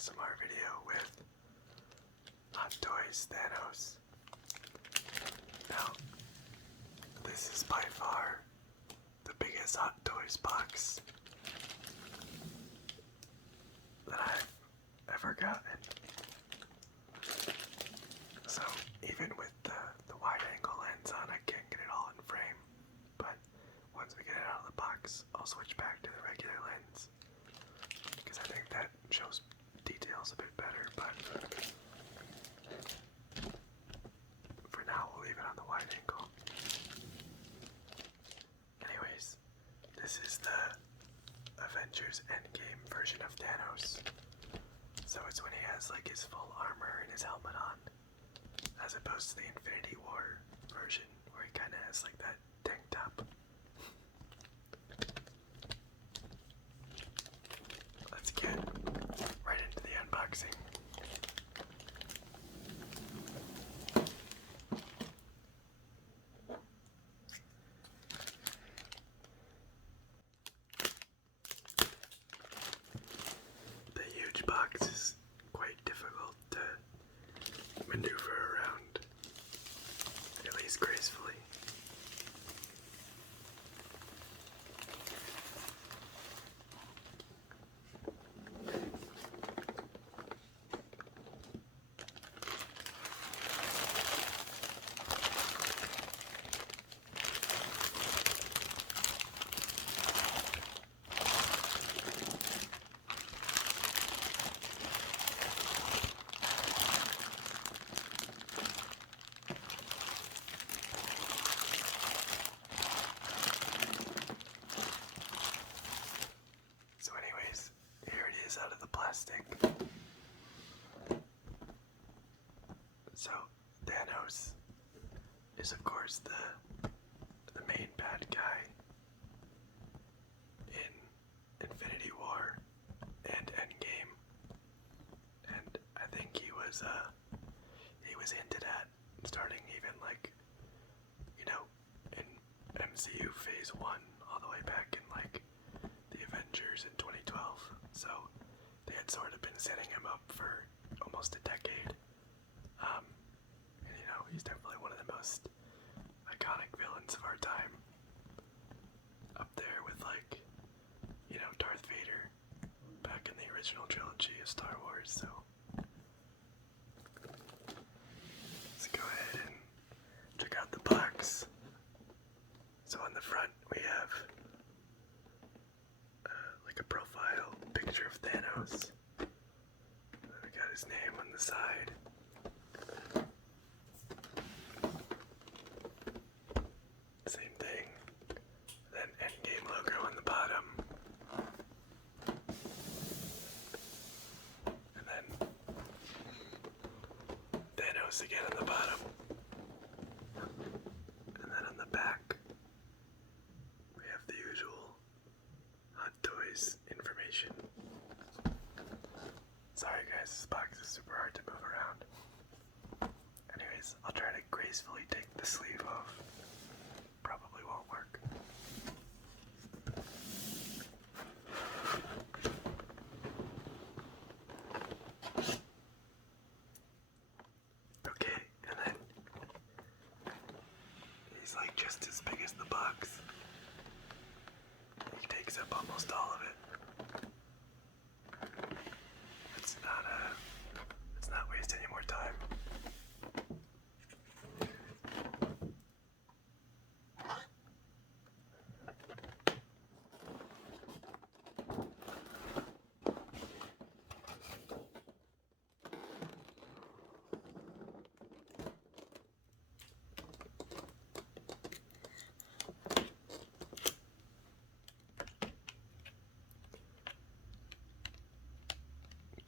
ASMR video with Hot Toys Thanos. Now, this is by far the biggest Hot Toys box that I've ever gotten. So even with the wide angle lens on, I can't get it all in frame. But once we get it out of the box, I'll switch back to the regular lens, because I think that shows details a bit better. But for now, we'll leave it on the wide angle. Anyways, this is the Avengers Endgame version of Thanos. So it's when he has like his full armor and his helmet on, as opposed to the Infinity War version where he kind of has like that tank top. Let's get right into the unboxing. The huge box is quite difficult to maneuver around, at least gracefully. So anyways, here it is out of the plastic. So Thanos is of course the main bad guy in Infinity War and Endgame. And I think he was hinted at starting even like, in MCU phase 1 all the way back in like the Avengers in 2012. So they had sort of been setting him up for almost a decade. And he's definitely one of the most iconic villains of our time. Up there with like, Darth Vader back in the original trilogy of Star Wars. So let's go ahead and check out the box. So on the front we have like a profile picture of Thanos. We got his name on the side. Same thing. Then Endgame logo on the bottom. And then Thanos again on the bottom. And then on the back we have the usual Hot Toys information. Sorry guys, this box is super hard to move around. Anyways, I'll try to gracefully take the sleeve off. Probably won't work. Okay, and then he's like just as big as the box. He takes up almost all of it. Let's not waste any more time.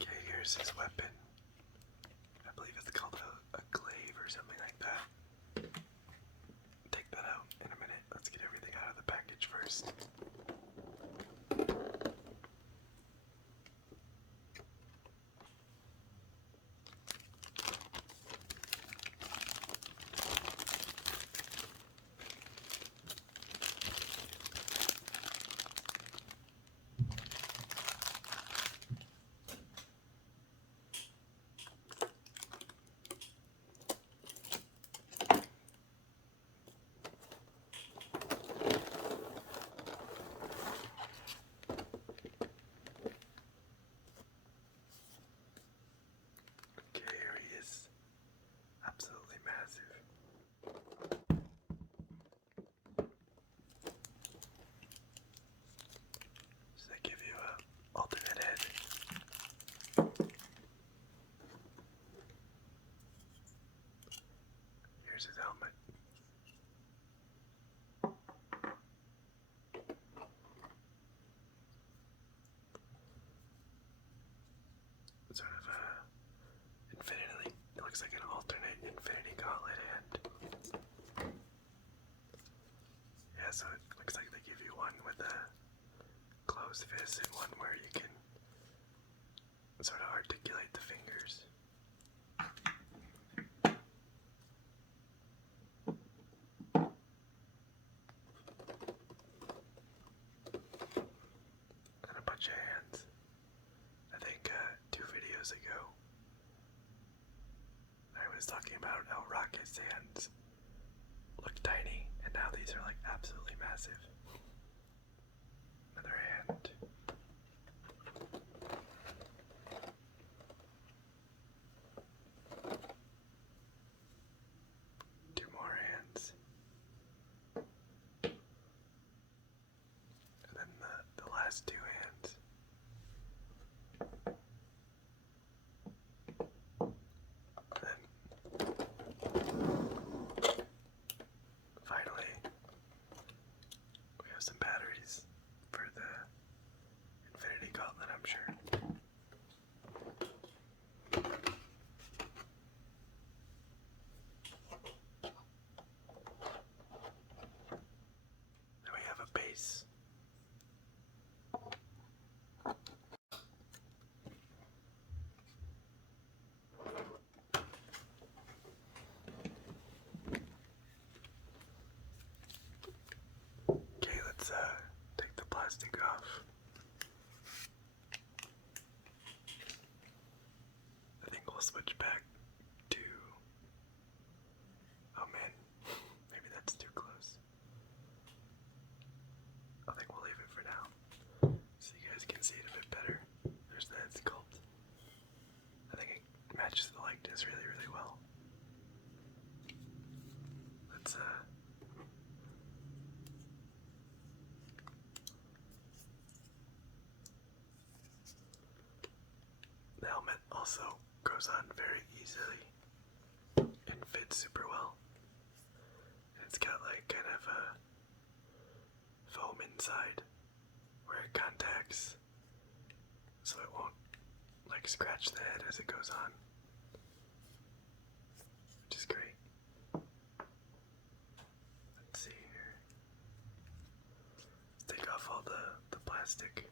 Okay, here's his weapon. I believe it's called a glaive or something like that. Take that out in a minute. Let's get everything out of the package first. so it looks like they give you one with a closed fist and one where you can sort of articulate the fingers. And a bunch of hands. I think 2 videos ago I was talking about how Rocket's hands look tiny, and now these are like absolutely massive. Another hand. 2 more hands. And then the last 2 hands. And then finally, we have some batteries for the Infinity Gauntlet, I'm sure. Then we have a base. Okay, let's take the plastic off. I think we'll switch back to... Oh man, maybe that's too close. I think we'll leave it for now, so you guys can see it a bit better. There's the head sculpt. I think it matches the likeness really, really well. Let's the helmet also goes on very easily and fits super well. It's got like kind of a foam inside where it contacts, so it won't like scratch the head as it goes on, which is great. Let's see here. Let's take off all the plastic.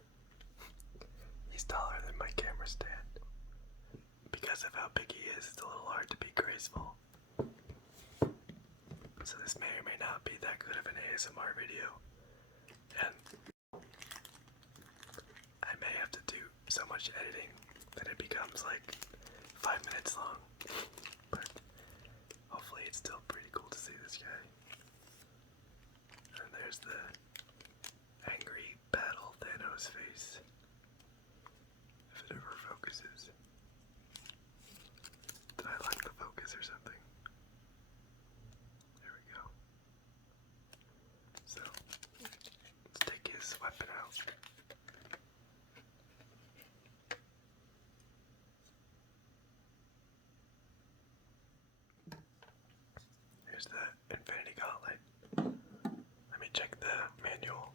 He's taller than my camera stand. Because of how big he is, it's a little hard to be graceful. So this may or may not be that good of an ASMR video. And I may have to do so much editing that it becomes like 5 minutes long. But hopefully it's still pretty cool to see this guy. And there's the angry battle Thanos face. If it ever focuses. Did I like the focus or something? There we go. So, let's take his weapon out. Here's the Infinity Gauntlet. Let me check the manual.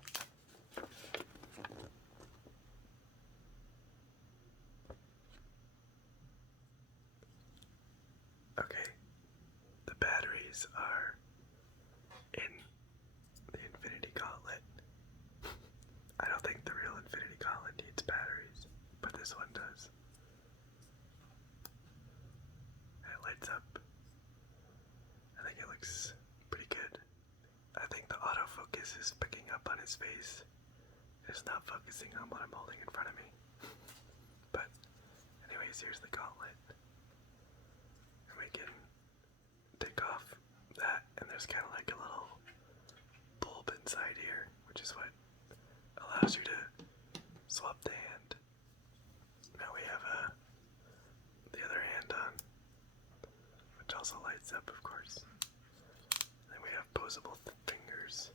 Okay, the batteries are in the Infinity Gauntlet. I don't think the real Infinity Gauntlet needs batteries, but this one does. And it lights up. I think it looks pretty good. I think the autofocus is picking up on his face. It's not focusing on what I'm holding in front of me. But anyways, here's the gauntlet. And we can take off that, and there's kind of like a little bulb inside here, which is what allows you to swap the hand. Now we have the other hand on, which also lights up, of course. Then we have posable fingers,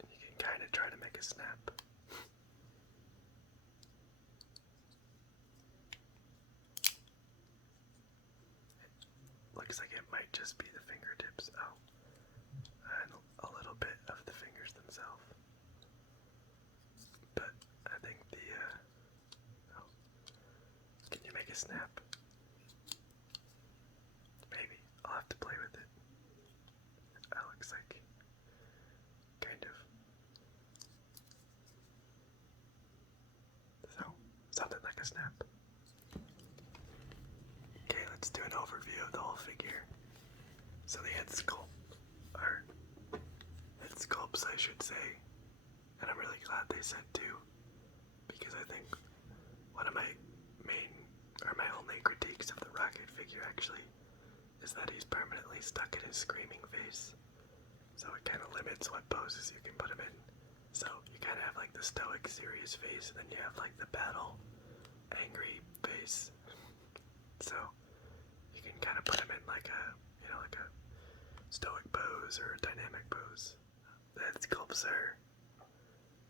and you can kind of try to make a snap. Looks like it might just be the fingertips. Oh, and a little bit of the fingers themselves. But I think oh, can you make a snap? Maybe. I'll have to play with it. That looks like So, something like a snap. Okay, let's do an overview of the whole figure. So the head sculpts, I should say, and I'm really glad they said two, because I think one of my only critiques of the Rocket figure actually is that he's permanently stuck in his screaming face. So it kind of limits what poses you can put him in. So you kind of have like the stoic, serious face, and then you have like the battle, angry face. So you can kind of put him in like a stoic pose or a dynamic pose. The head sculpts are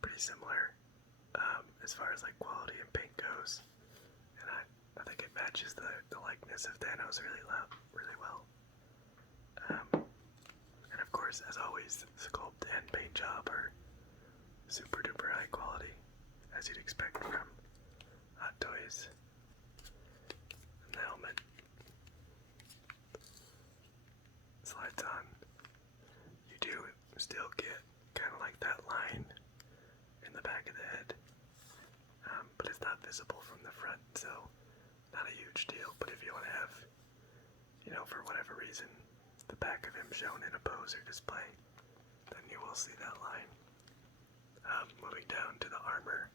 pretty similar as far as like quality and paint goes, and I think it matches the likeness of Thanos really well. And of course, as always, sculpt and paint job are super duper high quality, as you'd expect from Hot Toys. And the helmet slides on. You do still get kind of like that line in the back of the head, but it's not visible from the front, so not a huge deal. But if you want to have, for whatever reason, the back of him shown in a pose or display, then you will see that line. Moving down to the armor,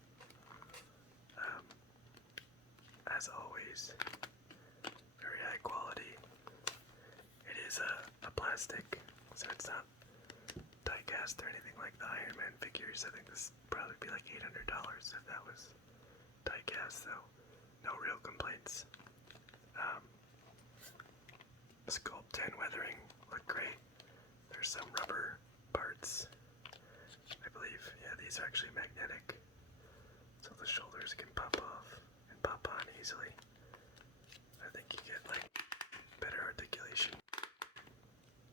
as always, very high quality. It is a plastic, so it's not die-cast or anything like the Iron Man figures. I think this would probably be like $800 if that was die-cast, so no real complaints. Sculpt and weathering look great. There's some rubber parts, I believe. Yeah, these are actually magnetic, so the shoulders can pop off and pop on easily. I think you get like better articulation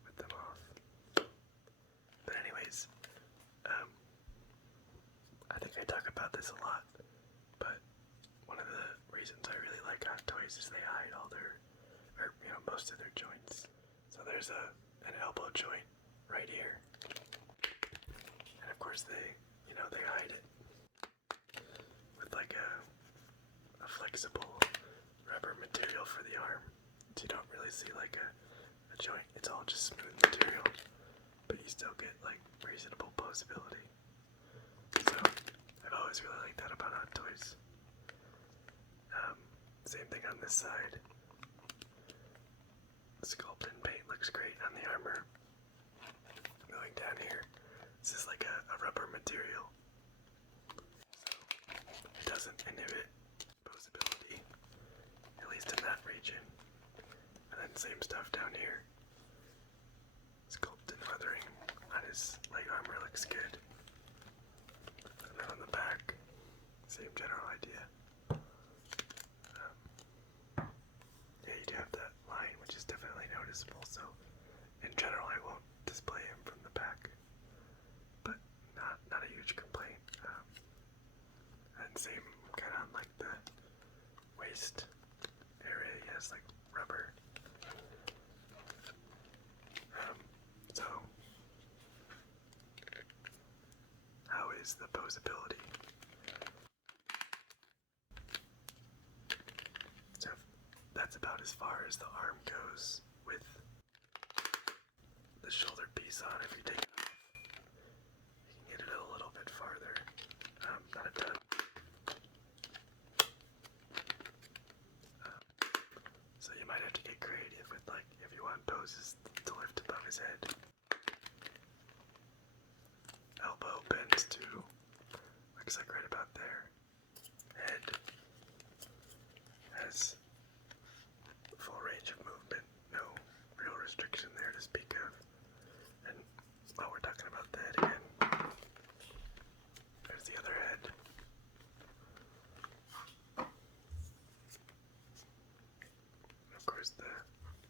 with them off. But anyways, I think I talk about this a lot, but one of the reasons I really like Hot Toys is they hide all their, most of their joints. So there's an elbow joint right here, and of course they hide it with like a flexible rubber material for the arm, so you don't really see like a joint. It's all just smooth material, but you still get like reasonable posability. So I've always really liked that about Hot Toys. Same thing on this side. The sculpt and paint looks great on the armor. Moving down here, this is like a rubber material, so it doesn't inhibit posability, at least in that region. And then same stuff down here. Sculpt and weathering on his leg armor looks good. And then on the back, same general idea. Yeah, you do have that line, which is definitely noticeable, so in general I won't display him from the back, but not a huge complaint. And same kind of on like the waist area, he has like rubber. So how is the posability? So that's about as far as the arm goes with the shoulder piece on. If you take it off, you can get it a little bit farther. Not a ton. So you might have to get creative with like if you want poses to lift above his head. Elbow bends to, looks like right about there. Head has full range of movement, no real restriction there to speak of. And while we're talking about the head again, there's the other head. And of course the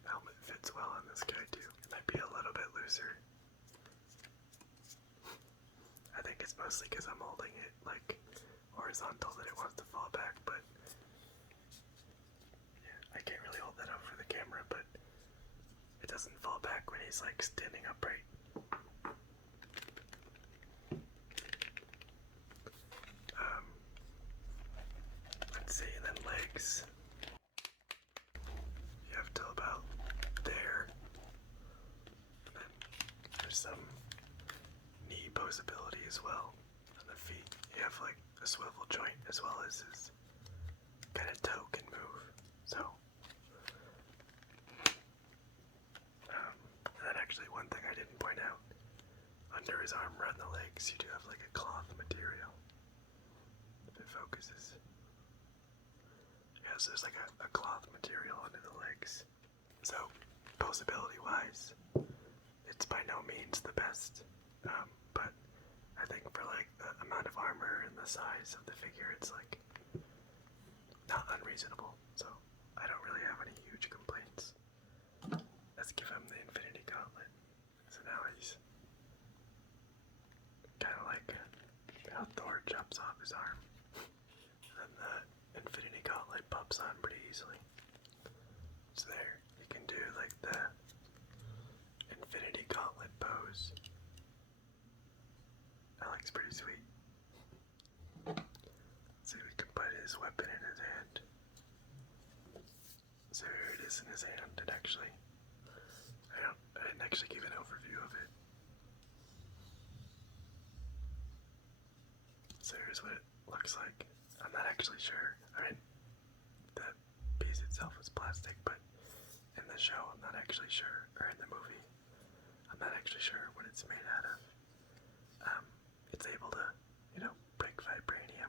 helmet fits well on this guy too. It might be a little bit looser. I think it's mostly because I'm holding it like horizontal that it wants to fall back, but yeah, I can't really hold that up for the camera, but it doesn't fall back when he's like standing upright. posability as well. On the feet, you have like a swivel joint as well as his kind of toe can move. So, and then actually one thing I didn't point out, under his armor and the legs, you do have like a cloth material. If it focuses. Yeah, so there's like a cloth material under the legs. So, posability wise, it's by no means the best. But I think for like the amount of armor and the size of the figure, it's like not unreasonable. So I don't really have any huge complaints. Let's give him the Infinity Gauntlet. So now he's kind of like how Thor chops off his arm. And then the Infinity Gauntlet pops on pretty easily. So there, you can do like the Infinity Gauntlet pose. That looks pretty sweet. So we can put his weapon in his hand. So here it is in his hand, and actually, I didn't actually give an overview of it. So here's what it looks like. I'm not actually sure. I mean, the piece itself is plastic, but in the show, I'm not actually sure, or in the movie, I'm not actually sure what it's made out of. It's able to, break vibranium.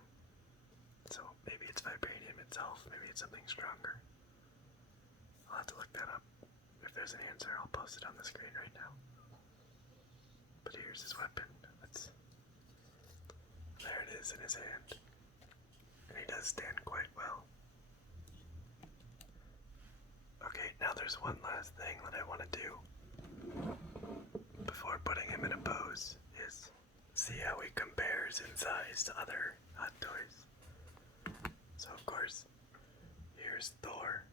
So maybe it's vibranium itself, maybe it's something stronger. I'll have to look that up. If there's an answer, I'll post it on the screen right now. But here's his weapon. There it is in his hand. And he does stand quite well. Okay, now there's one last thing that I want to do before putting him in a pose is see how he compares in size to other Hot Toys. So of course, here's Thor,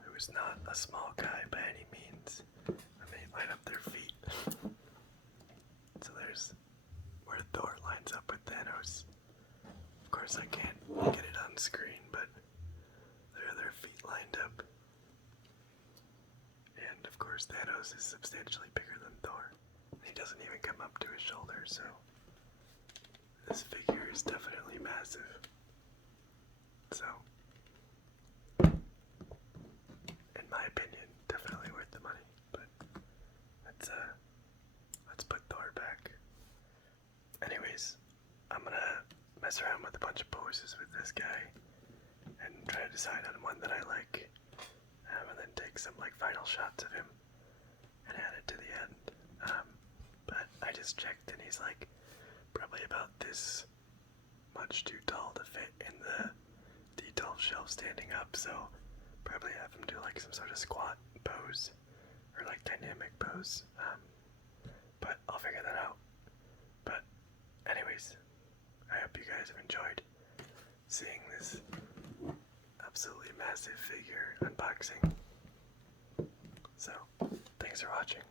who is not a small guy by any means. I mean, line up their feet. So there's where Thor lines up with Thanos. Of course, I can't get it on screen, but there are their feet lined up. And of course, Thanos is substantially bigger than Thor. He doesn't even come up to his shoulder, so this figure is definitely massive. So, in my opinion, definitely worth the money. But let's put Thor back. Anyways, I'm gonna mess around with a bunch of poses with this guy and try to decide on one that I like, and then take some like final shots of him and add it to the end. But I just checked and he's like probably about this much too tall to fit in the D12 shelf standing up, so probably have him do like some sort of squat pose or like dynamic pose. But I'll figure that out. But anyways, I hope you guys have enjoyed seeing this absolutely massive figure unboxing. So, thanks for watching.